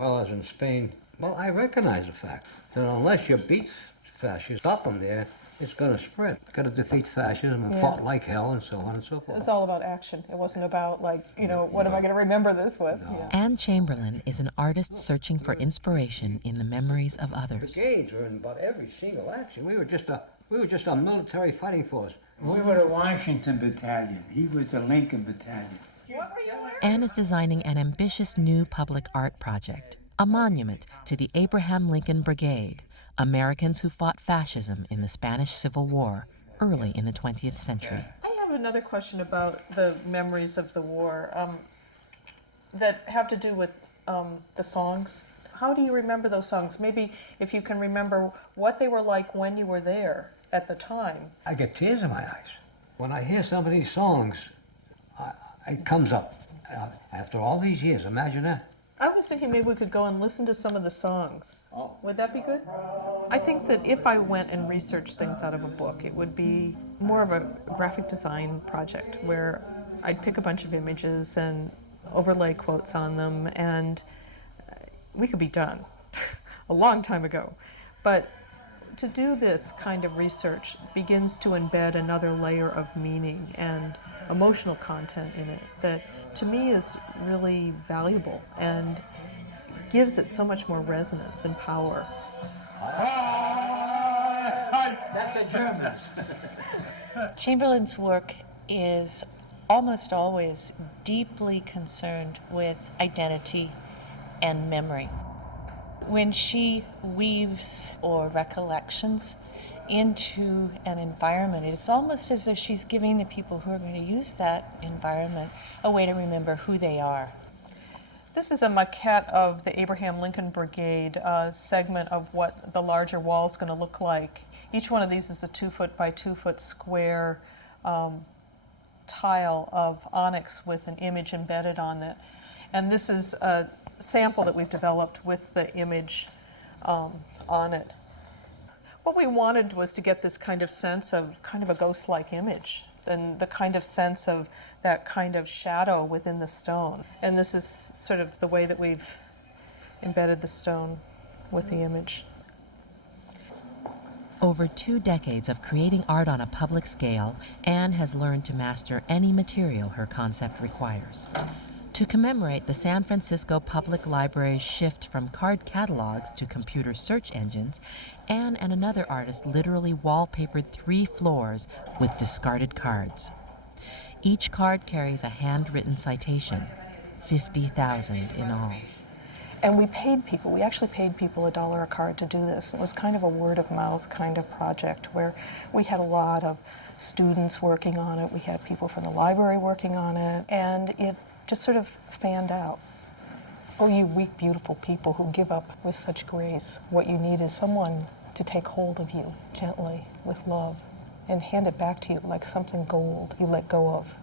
Well, as in Spain, well, I recognize the fact that unless you beat fascism, stop them there, it's going to spread. Got to defeat fascism and fought like hell and so on and so forth. It was all about action. It wasn't about, like, you know, what am I going to remember this with? No. Yeah. Anne Chamberlain is an artist searching for inspiration in the memories of others. Brigades were in about every single action. We were just a military fighting force. We were the Washington Battalion. He was the Lincoln Battalion. What were you wearing? Anne is designing an ambitious new public art project, a monument to the Abraham Lincoln Brigade, Americans who fought fascism in the Spanish Civil War early in the 20th century. I have another question about the memories of the war that have to do with the songs. How do you remember those songs? Maybe if you can remember what they were like when you were there at the time. I get tears in my eyes. When I hear some of these songs, it comes up. After all these years, imagine that. I was thinking maybe we could go and listen to some of the songs. Oh. Would that be good? I think that if I went and researched things out of a book, it would be more of a graphic design project where I'd pick a bunch of images and overlay quotes on them, and we could be done a long time ago. But to do this kind of research begins to embed another layer of meaning and emotional content in it that to me is really valuable and gives it so much more resonance and power. That's the Germans. Chamberlain's work is almost always deeply concerned with identity and memory. When she weaves or recollections into an environment, it's almost as if she's giving the people who are going to use that environment a way to remember who they are. This is a maquette of the Abraham Lincoln Brigade segment of what the larger wall is going to look like. Each one of these is a 2-foot by 2-foot square tile of onyx with an image embedded on it. And this is a sample that we've developed with the image on it. What we wanted was to get this kind of sense of kind of a ghost-like image and the kind of sense of that kind of shadow within the stone. And this is sort of the way that we've embedded the stone with the image. Over 2 decades of creating art on a public scale, Anne has learned to master any material her concept requires. To commemorate the San Francisco Public Library's shift from card catalogs to computer search engines, Anne and another artist literally wallpapered 3 floors with discarded cards. Each card carries a handwritten citation, 50,000 in all. And we paid people, we actually paid people $1 a card to do this. It was kind of a word-of-mouth kind of project where we had a lot of students working on it, we had people from the library working on it, and it just sort of fanned out. Oh, you weak, beautiful people who give up with such grace. What you need is someone to take hold of you gently with love and hand it back to you like something gold you let go of.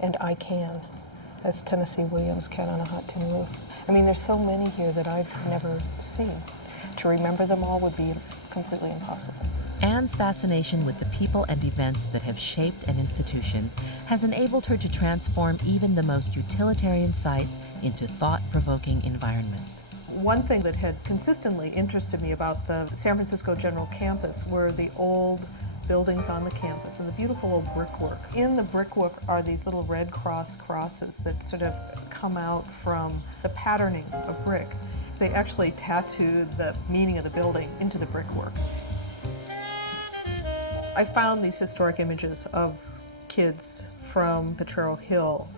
And I can. That's Tennessee Williams' Cat on a Hot Tin Roof. I mean, there's so many here that I've never seen. To remember them all would be completely impossible. Anne's fascination with the people and events that have shaped an institution has enabled her to transform even the most utilitarian sites into thought-provoking environments. One thing that had consistently interested me about the San Francisco General Campus were the old buildings on the campus and the beautiful old brickwork. In the brickwork are these little Red Cross crosses that sort of come out from the patterning of brick. They actually tattooed the meaning of the building into the brickwork. I found these historic images of kids from Potrero Hill.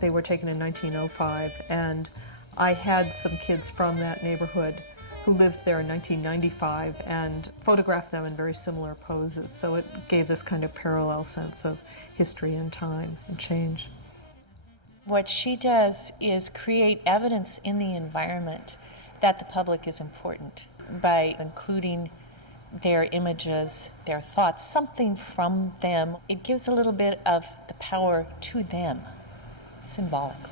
They were taken in 1905, and I had some kids from that neighborhood who lived there in 1995 and photographed them in very similar poses. So it gave this kind of parallel sense of history and time and change. What she does is create evidence in the environment that the public is important by including their images, their thoughts, something from them. It gives a little bit of the power to them, symbolically.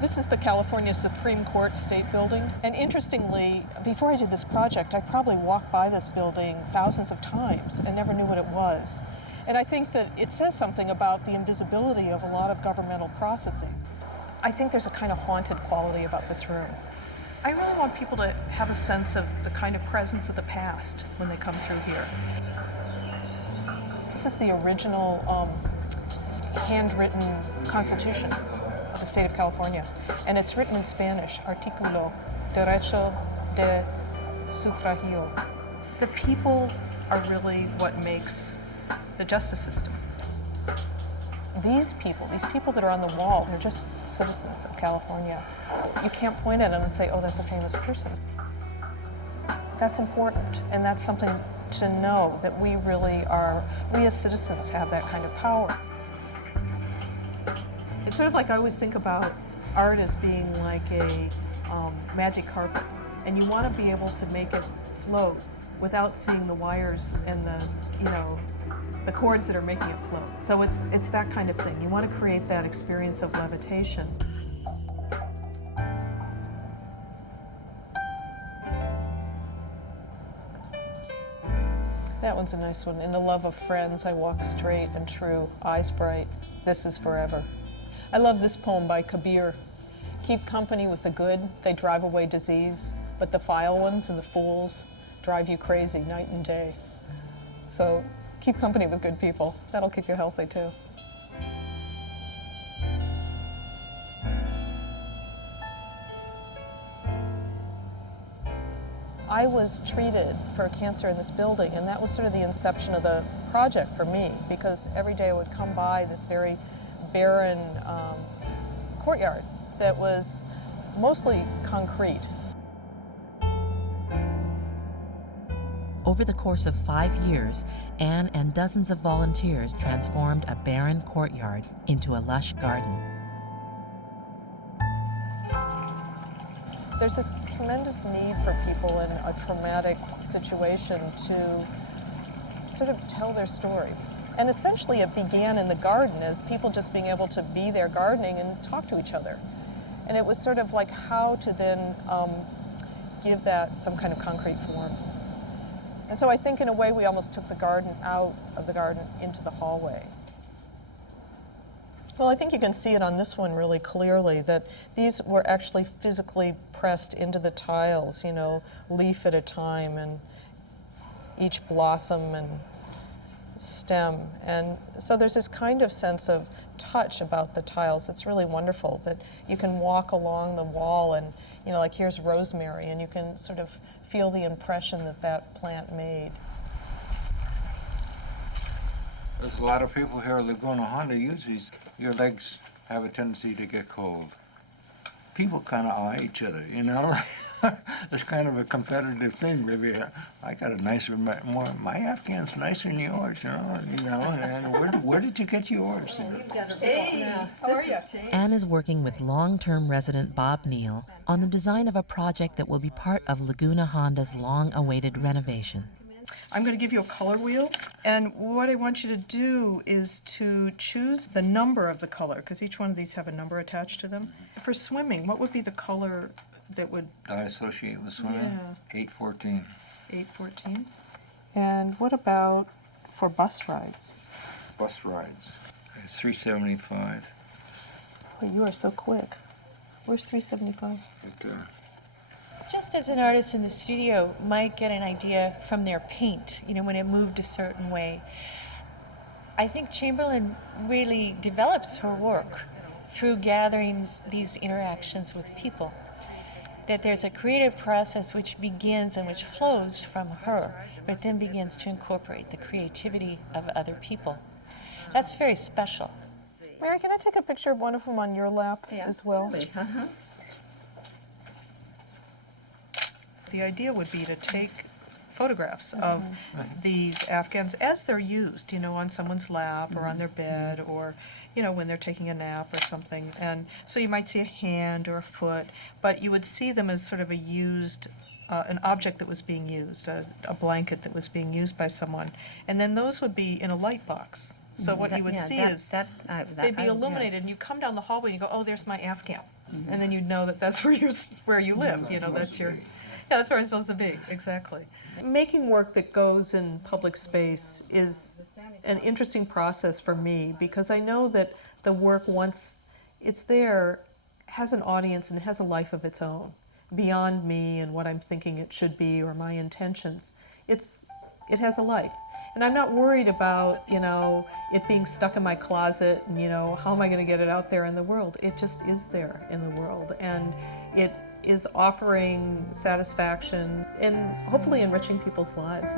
This is the California Supreme Court State Building. And interestingly, before I did this project, I probably walked by this building thousands of times and never knew what it was. And I think that it says something about the invisibility of a lot of governmental processes. I think there's a kind of haunted quality about this room. I really want people to have a sense of the kind of presence of the past when they come through here. This is the original handwritten Constitution of the state of California, and it's written in Spanish, Artículo Derecho de Sufragio. The people are really what makes the justice system. These people that are on the wall, they're just citizens of California. You can't point at them and say, oh, that's a famous person. That's important, and that's something to know, that we really are, we as citizens have that kind of power. It's sort of like I always think about art as being like a magic carpet, and you want to be able to make it float without seeing the wires and the, the cords that are making it float. So it's that kind of thing. You want to create that experience of levitation. That one's a nice one. In the love of friends, I walk straight and true, eyes bright. This is forever. I love this poem by Kabir. Keep company with the good, they drive away disease, but the vile ones and the fools drive you crazy night and day. So keep company with good people. That'll keep you healthy too. I was treated for cancer in this building, and that was sort of the inception of the project for me, because every day I would come by this very barren courtyard that was mostly concrete. Over the course of 5 years, Anne and dozens of volunteers transformed a barren courtyard into a lush garden. There's this tremendous need for people in a traumatic situation to sort of tell their story. And essentially it began in the garden as people just being able to be there gardening and talk to each other. And it was sort of like how to then give that some kind of concrete form. And so I think in a way we almost took the garden out of the garden into the hallway. Well, I think you can see it on this one really clearly, that these were actually physically pressed into the tiles, leaf at a time, and each blossom and stem. And so there's this kind of sense of touch about the tiles. It's really wonderful that you can walk along the wall and, like here's rosemary, and you can sort of feel the impression that that plant made. There's a lot of people here at Laguna Honda use these. Your legs have a tendency to get cold. People kind of eye each other, It's kind of a competitive thing. Maybe I got a nicer, my Afghan's nicer than yours, And where did you get yours? Hey, how are you? Anne is working with long-term resident Bob Neal on the design of a project that will be part of Laguna Honda's long-awaited renovation. I'm going to give you a color wheel, and what I want you to do is to choose the number of the color, because each one of these have a number attached to them. For swimming, what would be the color that would... I associate with swimming? Yeah. 814. 814. And what about for bus rides? Bus rides. 375. Well, you are so quick. Where's 375? Right there. Just as an artist in the studio might get an idea from their paint, when it moved a certain way, I think Chamberlain really develops her work through gathering these interactions with people. That there's a creative process which begins and which flows from her, but then begins to incorporate the creativity of other people. That's very special. Mary, can I take a picture of one of them on your lap as well? Uh-huh. The idea would be to take photographs of these Afghans as they're used, on someone's lap or on their bed, or, when they're taking a nap or something. And so you might see a hand or a foot, but you would see them as sort of a used, an object that was being used, a blanket that was being used by someone. And then those would be in a light box. So what you would see is they'd be illuminated, and you come down the hallway and you go, oh, there's my Afghan. And then you know that that's where you live, that's your... Yeah, that's where I'm supposed to be, exactly. Making work that goes in public space is an interesting process for me, because I know that the work, once it's there, has an audience and has a life of its own, beyond me and what I'm thinking it should be or my intentions. It has a life. And I'm not worried about, it being stuck in my closet and, how am I going to get it out there in the world? It just is there in the world. And it is offering satisfaction and hopefully enriching people's lives.